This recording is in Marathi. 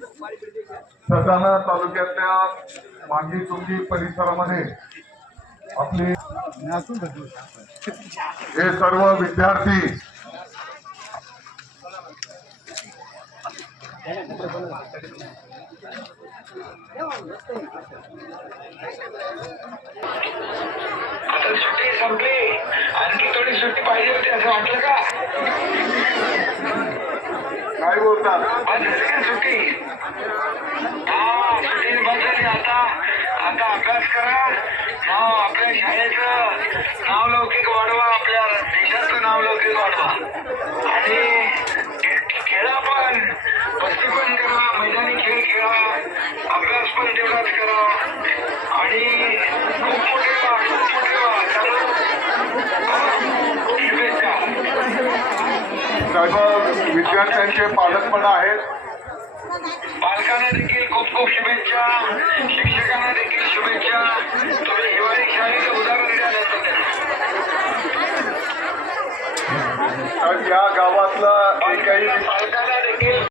सटाणा तालुक्यातल्या मांगी तुंगी परिसरामध्ये आपले हे सर्व विद्यार्थी आता सुट्टी संपली, आणखी थोडी सुट्टी पाहिजे होती असं वाटलं का? काय बोलतात? सुट्टी हा सुट्टीने बंद झाली. आता अभ्यास करा. आपल्या शाळेचं नाव लौकिक वाढवा, आपल्या देशाचं नाव लौकिक वाढवा आणि खेळा पण, मस्ती पण करा, मैदानी खेळ खेळा, अभ्यास पण तेवढाच करा आणि खूप मोठे व्हा, खूप मोठे व्हा. शुभेच्छा. साहेब, विद्यार्थ्यांचे पालक पण आहेत. पालकांना देखील खूप खूप शुभेच्छा, शिक्षकांना देखील शुभेच्छा. तुम्ही हिवाळी शाळेचं उदाहरण द्याल या गावातला एकही पालकांना देखील